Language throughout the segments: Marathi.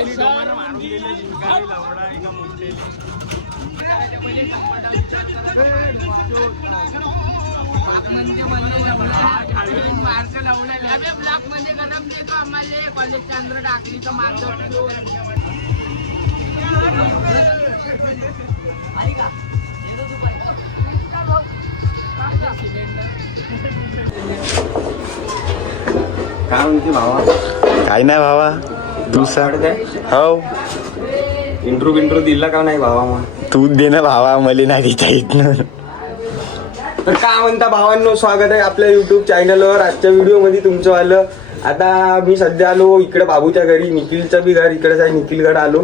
काय म्हणते भावा? काय नाही भावा, तू सांग. हो, इंट्रो दिला का नाही भावा? मग तू दे ना भावा, मला नाही देता येत ना. तर काय म्हणता भावांनो, स्वागत आहे आपल्या युट्यूब चॅनलवर. आजच्या व्हिडिओमध्ये तुमचं आलं. आता मी सध्या आलो इकडे बाबूच्या घरी, निखिलचं बी घर इकडेच आहे, निखिलगड आलो.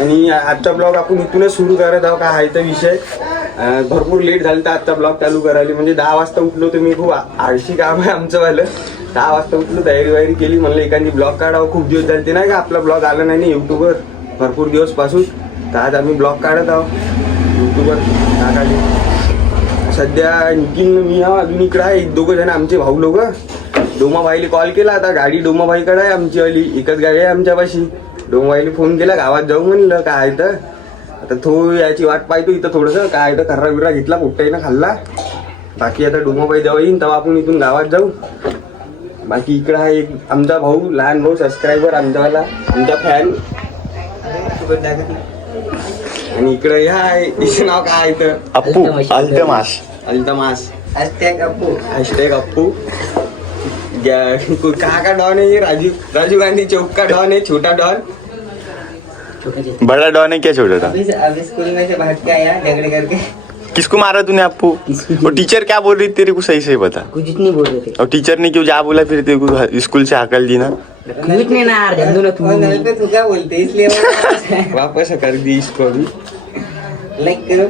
आणि आजचा ब्लॉग आपण इथूनच सुरू करत आहोत. काय आहे तर विषय भरपूर लेट झालं तर आजचा ब्लॉग चालू करायला. म्हणजे 10 वाजता उठलो, तुम्ही खूप आळशी काम आहे आमचं वालं. 10 वाजता उठलो, तयारी केली, म्हणलं एखादी ब्लॉग काढावं. खूप दिवस झाले ते नाही का आपला ब्लॉग आला नाही ना युट्यूबवर भरपूर दिवस पासून. तर आज आम्ही ब्लॉग काढत आहोत युट्यूबवर टाकायला. सध्या निखिल मी अजून इकडं आहे, 2 जण आमचे भाऊ लोक. डोमाबाईला कॉल केला, आता गाडी डोमाबाईकडे आहे आमची वाली, एकच गाडी आहे आमच्यापाशी. डोमाबाईला फोन केला, गावात जाऊ म्हणलं. काय आहे तर आता तो याची वाट पाहतो इथं थोडंसं. काय तर खर्रा बिर्रा घेतला, पोट्टाईनं खाल्ला. बाकी आता डोमाबाई जेव्हा येईन तेव्हा आपण इथून गावात जाऊ. बाकी इकडं आहे एक आमचा भाऊ, लहान भाऊ, सबस्क्रायबर आमच्यावाला, आमचा फॅन. आणि इकडं ह्या तिचं नाव काय आहे तर अप्पू अल्तमास. हॅशटॅग अप्पू. का डॉन है ये? राजीव गांधी चौक का डॉन है, छोटा डॉन. बड़ा डॉन है क्या छोटा डॉन? अभी स्कूल में से भाग के आया झगड़े करके. किसको मारा तूने अप्पू? और टीचर क्या बोल रही थी तेरे को, सही से बता. कुछ नहीं बोल रहे थे. और टीचर ने क्यों जा बोला फिर तेरे को स्कूल से हकल दी ना? कुछ नहीं ना यार, झंडू ना तू क्या बोलते इसलिए वापस कर दी इसको अभी. लाइक करो.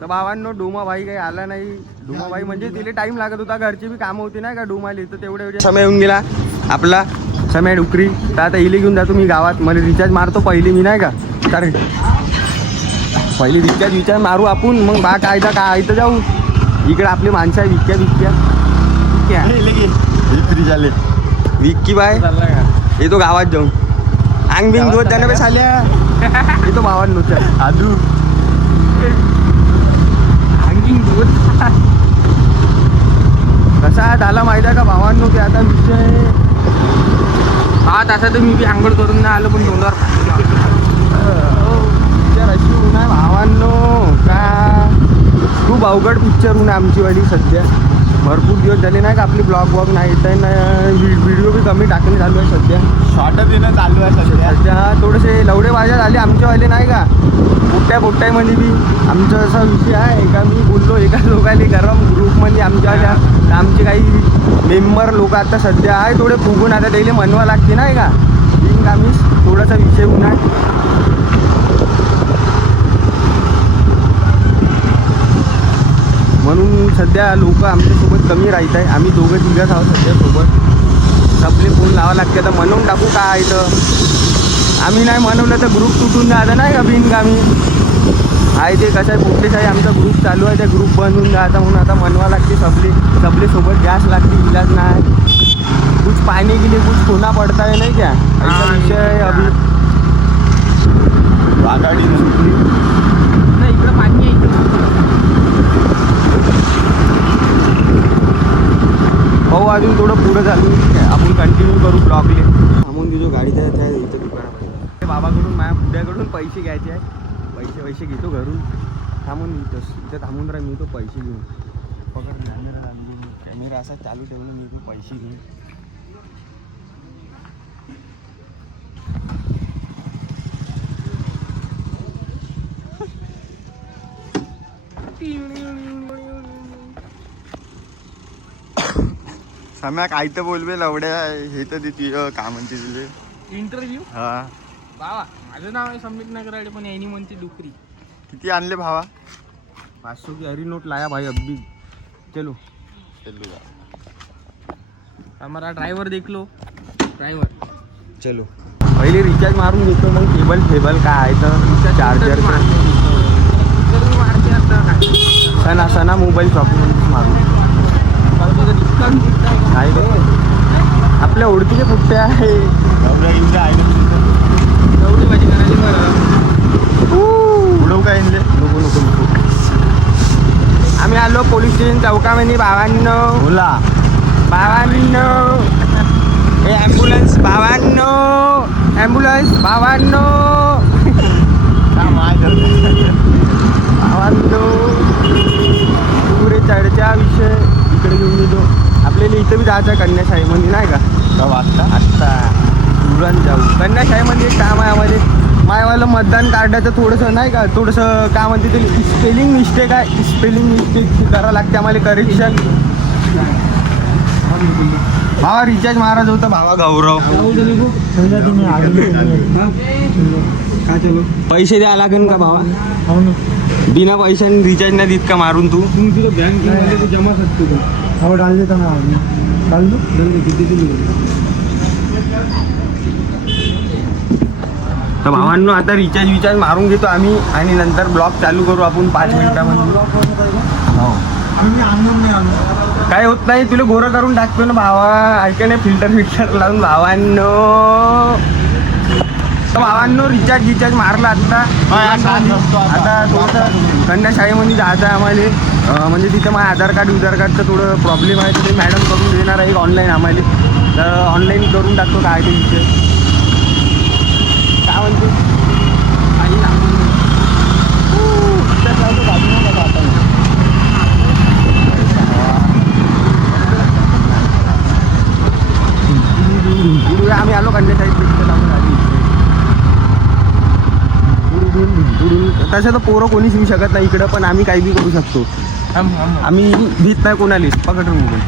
तर भावांनो, डोमाबाई काही आला नाही. डोमाबाई म्हणजे तिला टाइम लागत होता, घरची बी कामं होती नाही का डोमाला. तर तेवढे समय येऊन गेला आपला, समय डुकरी. तर आता इले घेऊन जातो मी गावात. मला रिचार्ज मारतो पहिले मी नाही का, कारण पहिले रिचार्ज मारू आपण, मग बा काय तर जाऊ. इकडे आपली माणसं आहे विक्या विक्की बाय येतो गावात जाऊन. अंग बिंग धुवत जाणं बे साल्या. येतो भावांनो आदू कसा झाला माहिती आहे का भावांनो, की आता विषय हा तसा तर मी बी आंघोळ करून नाही आलो, पण तोंडावर पिक्चर अशी ऊन आहे भावांनो का खूप अवघड पिक्चर ऊन आहे आमची वाली सध्या. भरपूर दिवस झाले नाही का आपली ब्लॉग नाही येत आहे ना, व्हिडिओ बी कमी टाकणे चालू आहे सध्या. शॉर्ट देणं चालू आहे सध्या. थोडेसे लवडे बाजा झाले आमच्यावाले नाही का, पोट्ट्यामध्ये बी आमचा असा विषय आहे का. मी बोललो एका लोकांनी गरम ग्रुपमध्ये आमच्यावाल्या, आमचे काही मेंबर लोक आता सध्या आहे थोडे फुगून, आता त्याला म्हणवा लागते नाही का. बिंग आम्ही थोडासा विषय होऊन आहे म्हणून सध्या लोक आमच्यासोबत कमी राहत आहे. आम्ही 2-3 आहोत सध्या सोबत. सबले फोन लावा लागते. आता म्हणून टाकू काय तर आम्ही नाही म्हणवलं तर ग्रुप तुटून जातं नाही का. बिन आम्ही आहे ते कसं आहे, पोटेच आहे आमचा ग्रुप चालू आहे, त्या ग्रुप बनवून जाता म्हणून आता म्हणवा लागते. सबले सोबत गॅस लागते, इलाज नाही. कुछ पाणी गेले कुछ सोना पडता है नाही क्या, ऐसा विषय अभी. गाडी सुटली नाही, इकडं पाणी आहे. हो अजून थोडं पुढं झालं आपण कंटिन्यू करू ब्लॉगले. थांबून ती जो गाडी त्या इथं दुकानामध्ये बाबाकडून माझ्या पुढ्याकडून पैसे घ्यायचे आहे. पैसे घेतो घरून. थांबून इथं थांबून राहा, मी तो पैसे घेऊन पकड. कॅमेरा असा चालू ठेवून मी तो पैसे घेऊन. सम्या काय तर बोलवे लवड्या, हे तर तुझं का म्हणते तुझे इंटरव्ह्यू. हा बाबा माझं नाव आहे संबित नगराडे, पण यानी म्हणते डुकरी. किती आणले भावा? 500 की हरी नोट लाया भाई अभी. चलो हमारा ड्राइवर देख लो. ड्राइवर चलो पहिले रिचार्ज मारून घेतो, मग केबल काय आहे तर चार्जर मारते आता सणा मोबाईल शॉपिंग मारून. नाही रे, आपल्या ओळखीचे पुट्टे आहे. एवढी भाजी करायची बरं. उडवू काय इनले? नको नको नको. आम्ही आलो पोलीस स्टेशन चौकामध्ये. बोला भावांनो हे ॲम्ब्युलन्स भावांनो, ॲम्ब्युलन्स भावांनो, भावांनो. पुरे चर्चा विषय इकडे घेऊन येतो. आपल्याला इथं बी जायचं आहे कन्याशाहीमध्ये नाही का वाजता आत्ता तुरंत जाऊ. कन्याशाहीमध्ये एक काम आहे आम्हाला. मायवालं मतदान कार्डाचं थोडंसं नाही का, थोडंसं काय म्हणते ते स्पेलिंग मिस्टेक आहे. स्पेलिंग मिस्टेक करावं लागते आम्हाला करेक्शन. भावा रिचार्ज महाराज होता भावा गौरव. पैसे द्या लागेल का भावा? बिना पैशाने रिचार्ज नाही देत का मारून तू? जमा सकतो हो डाल देता ना डाल दो तर भावांनो आता रिचार्ज मारून घेतो आम्ही आणि नंतर ब्लॉग चालू करू आपण 5 मिनिटामध्ये. हो आम्ही आणून नाही आणू. काय होत नाही, तुला गोरं करून टाकतो ना भावा. ऐका नाही फिल्टर लावून भावांनो. तर भावांनो रिचार्ज मारला आता. आता थोडंसं कन्याशाळेमध्ये जायचं आहे आम्हाला. म्हणजे तिथं माझं आधार कार्डचं थोडं प्रॉब्लेम आहे. तर ते मॅडम करून देणार आहे ऑनलाईन आम्हाला. तर ऑनलाईन करून टाकतो काय ते विषय. काय म्हणते काही लागून आम्ही आलो कन्याशाळेत. तसं तर पोरं कोणीच येऊ शकत नाही इकडं, पण आम्ही काही बी करू शकतो. आम्ही भीत नाही कोणाला. पकड मोबाईल.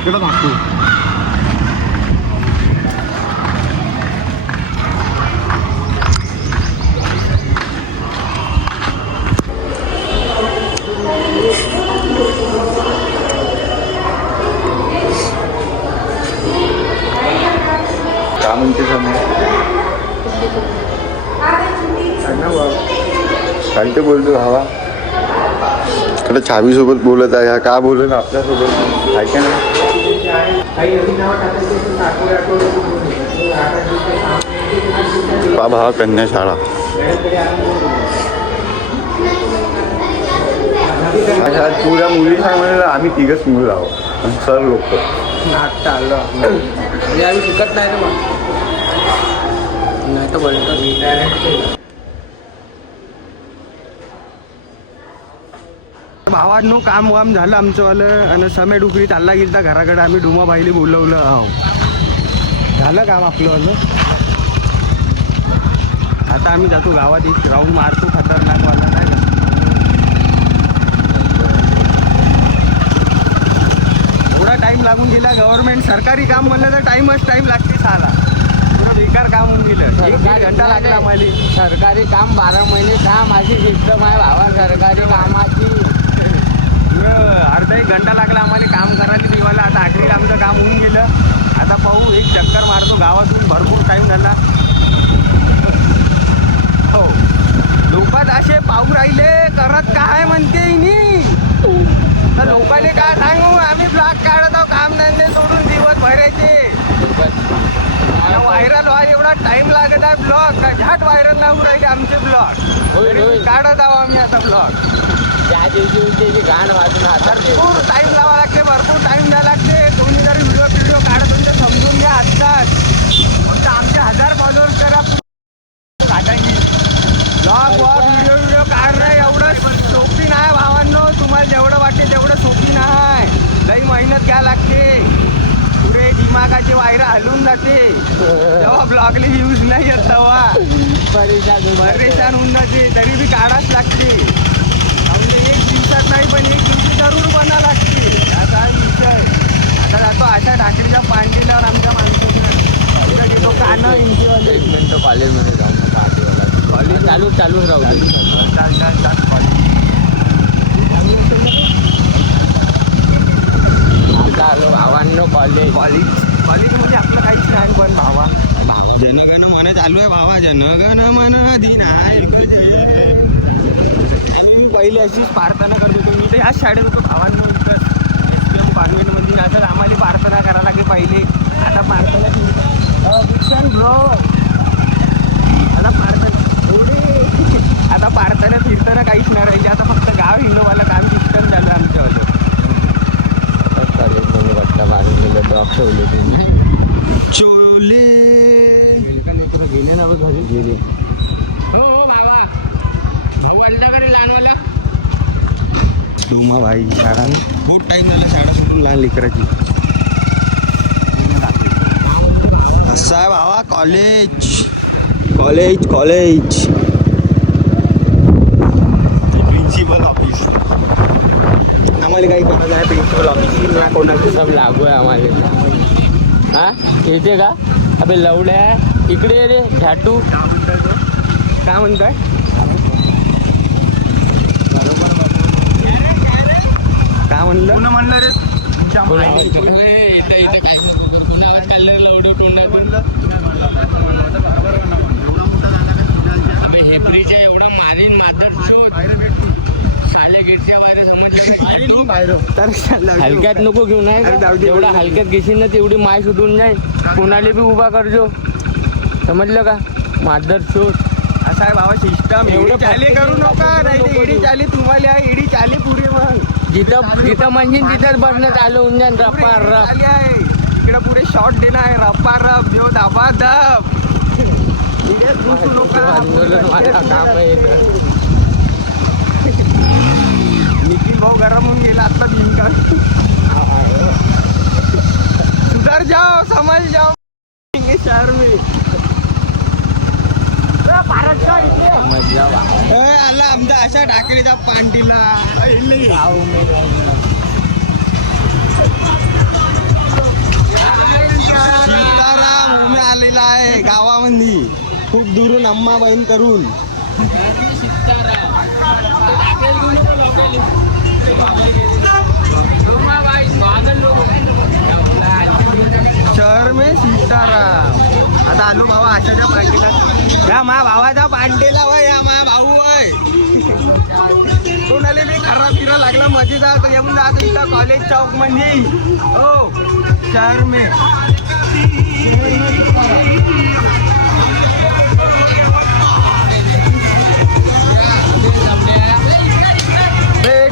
इकडं मागतो. काय म्हणते काय ते बोलतो हवा कडे छावी सोबत बोलत आहे. काय बोलत आपल्यासोबत ऐका ना. भावा कन्या शाळा पुऱ्या मुली सांग आम्ही 3घच मुलं आहोत. सर लोक आत्ता आलो म्हणजे आम्ही शिकत नाही ना मग. नाही तर बोलतो भावांनो काम वाम झालं आमचंवालं. आणि समय डुकरी चालला गेलता घराकडे. आम्ही डुमाबाईला बोलवलं. हो झालं काम आपलंवालं. आता आम्ही जातो गावात. एक राऊंड मारतो खतरनाक वाला नाही का. एवढा टाईम लागून गेला. गव्हर्नमेंट सरकारी काम म्हणलं तर टाईम लागते. साला पुरं बेकार काम होऊन गेलं. 1 घंटा लागला आम्हाला. सरकारी काम 12 महिने काम अशी सिस्टम आहे भावा सरकारी कामाची. अर्धा 1 घंटा लागला आम्हाला काम करायला देवाला. आता आखरी आमचं काम होऊन गेलं. आता पाहू एक चक्कर मारतो गावातून. भरपूर टाईम झाला. हो लोक असे पाहू राहिले करत काय म्हणते नी. तर लोकांनी काय सांगू. आम्ही ब्लॉग काढत आहोत कामधंदे सोडून दिवस भरायचे. व्हायरल व्हायला एवढा टाइम लागत आहे. ब्लॉग झट व्हायरल नाही होऊ राहिले आमचे ब्लॉग. काढत आहोत आम्ही आता ब्लॉग. त्या दिवशी त्याची घाण वाजून हातात भरपूर टाइम लावा लागते. भरपूर टाइम द्यावा लागते. कोणी जरी व्हिडिओ काढत म्हणजे समजून घ्या. आत्ताच फक्त आमचे 1000 फॉलोअर्स करा काढायची. ब्लॉग व्हिडिओ काढणं एवढं सोपी नाही भावांनो. तुम्हाला जेवढं वाटते तेवढं सोपी नाही. लई मेहनत घ्यावी लागते. पुरे दिमागाचे वायरा हलून जाते. जेव्हा ब्लॉगला व्ह्यूज नाही येत तेव्हा परेशान होऊन जाते. तरी बी काढाच लागते. म्हणजे 1 दिवसात नाही पण 1 दिवशी जरूर बना लागते. आता विषय आता जातो अशा ढाकरीच्या पांडील्यावर आमच्या माणसानं घेतो कानं इंटीवाले. 1 मिनिट कॉलेजमध्ये जाऊ नका. कॉलेज चालूच राहू दे. आता आलो भावांनो कॉलेजमध्ये आपलं काहीच नाही पण भावा. जनगण मन चालू आहे भावा. जनगण मन दिन पहिले अशीच प्रार्थना करत होतो मी तर ह्याच शाळेत होतो भावांनो SPM कॉन्व्हेंटमध्ये आता आम्हाला प्रार्थना करायला लागली पहिले आता प्रार्थना ब्रो आता प्रार्थना फिरताना काहीच नाही राहिली आता फक्त गाव हिंडोवाला काम शिक्षण झालं आमच्यावालं गट्टा मारून गेलं डॉग ठेवले चोले गेले ना घरी गेले तुमा भाई शाळा खूप टाइम झाला शाळा सुटून लहान लेकराची असं आहे भावा college college college principal office आम्हाला काही गरज आहे प्रिन्सिपल ऑफिस ना कोणाचं सब लागू आहे आम्हाला हा येते का अबे लवड्या इकडे ये रे झाटू काय म्हणताय काय म्हणलं पुन्हा म्हणलं रे एवढा मारीन हलक्यात नको घेऊ नाही एवढा हलक्यात घेशील ना तेवढी माय सुटून जाईल कोणाला बी उभा करजो समजलं का मादर शोध असं आहे बाबा सिस्टम एवढं चाले करू नका नाही तर एडी चाले तुम्हाला एडी चाले पुरे मग जिथं म्हणजे तिथंच बसणं चालू होऊन जाईल रप्पा रप चाले आहे इकडे पुरे शॉर्ट देणं आहे रप्पा रप देव दाबा दब आंदोलन मला काम आहे निखिल भाऊ गरम होऊन गेला आता बिनका सुधर जाओ समझ जाओ शहर में आला आमचा अशा टाकळीचा पांटीला सीताराम आलेला आहे गावामध्ये खूप दुरून अम्मा बहीण करून शहर में सीताराम आता आलो बाबा आशाच्या पांडेला या मा भावाचा पांडेला वय या मा भाऊ वय कोणाला मी खरा फिरा लागला मध्ये जात येऊन जात इथं कॉलेज चौक मध्ये हो शहर में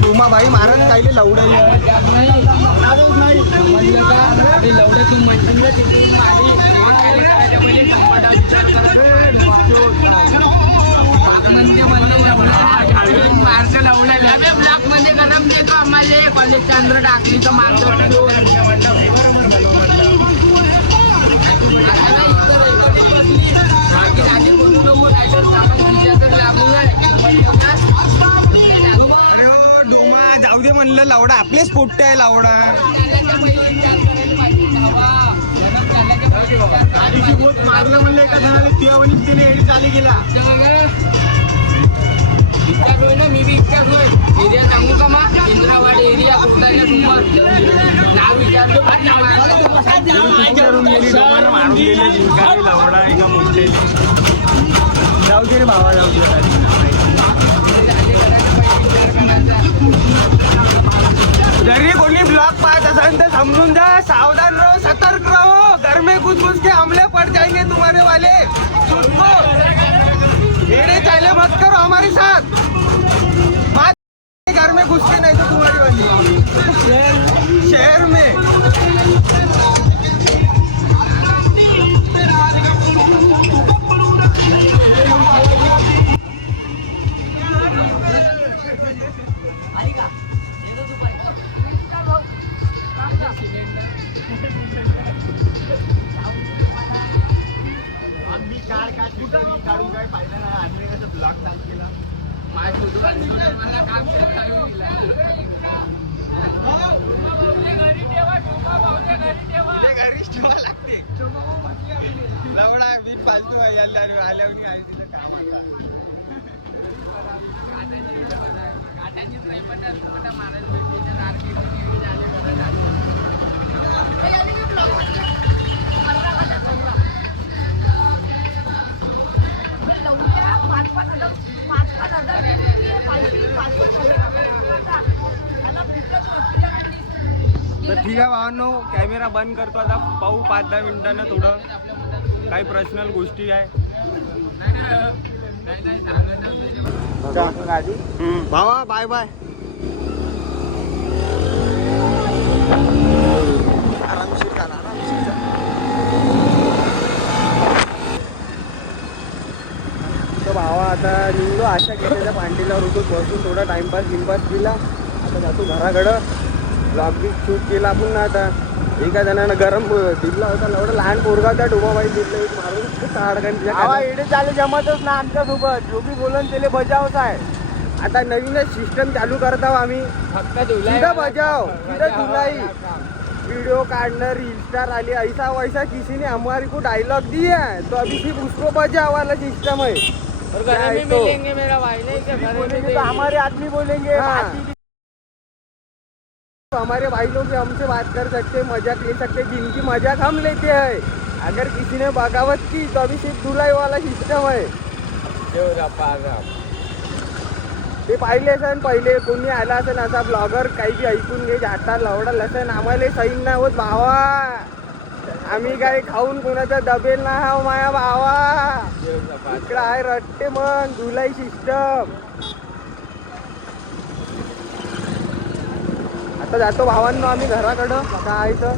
डुमा भाई महाराज कायले लवडाई ब्लॉक मध्ये गरम देतो आम्हाला कॉलेज चंद्र टाकली तर मार्ग जाऊ दे म्हणलं लावडा आपलेच पोट्टे आहे लावडा मारलं म्हणलं एका जणाला तिने एडी चाली गेला मी बी इतक्याच होय एरिया सांगू का मग इंद्रावाडी एरिया कुठला नाव विचारतो मारून गेले जिंकाने लावडा एका मोठे जाऊ दे रे भावा जाऊ दे जरी कोणी ब्लॉग पाहत असेल तो समझून जा सावधान रहो सतर्क रहो घर में घुस के हमले पड़ जाएंगे तुम्हारे वाले सुनको एड़े चाले मत करो हमारे साथ घर में घुस के नहीं तो तुम्हारी वाली शहर में फालतू तर ठीक आहे भावांनो, कॅमेरा बंद करतो आता. पाहू 5-10 मिनिटांना थोडं काही पर्सनल गोष्टी आहे. भावा बाय बाय. आरामशीर चाल, आरामशीर चाल. तर भावा आता निघलो आशा केलेल्या पांडीला होतो, बसून थोडा टाइमपास केला. आता जातो घराकडं. ब्लॉग बी शूट केला आपण ना. आता एका जणानं गरम दिला होता, एवढं लहान पोरगा होता, डोबाबाई दिलं मारून एवढे चाले जमतच ना आमच्यासोबत. जो बी बोलन त्याला बजावच आहे. आता नवीनच सिस्टम चालू करत आहो आम्ही. फक्त सीधा बजाव, सीधा धुलाई. वीडियो काटना, रील स्टार आली, ऐसा वैसा किसी ने हमारे को डायलॉग दिया है, तो अभी सिर्फ उसको बजाव वाला सिस्टम है. और घर में मिलेंगे मेरा भाई, नहीं क्या घर में बोलेंगे तो हमारे आदमी बोलेंगे. तो हमारे भाई लोग भी हमसे बात कर सकते, मजाक ले सकते, जिनकी मजाक हम लेते हैं. अगर किसी ने बगावत की तो अभी सिर्फ धुलाई वाला सिस्टम है. ते पाहिले असेल, पहिले कोणी आला असेल असा ब्लॉगर, काही बी ऐकून घे, जाता लवडल असेल, आम्हाला सैन नाही होत भावा. आम्ही काय खाऊन कोणाचा दबेल ना हा माया भावा. इकडं आहे रट्टे मग धुलाई सिस्टम. आता जातो भावांनो आम्ही घराकडं. काय तर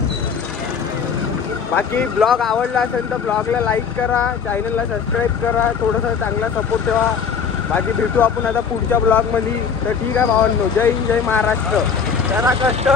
बाकी ब्लॉग आवडला असेल तर ब्लॉगला लाईक करा, चॅनलला सबस्क्राईब करा, थोडंसं चांगला सपोर्ट ठेवा. बाकी भेटू आपण आता पुढच्या ब्लॉगमध्ये. तर ठीक आहे भावांनो, जय हिंद, जय महाराष्ट्र. करा कष्ट.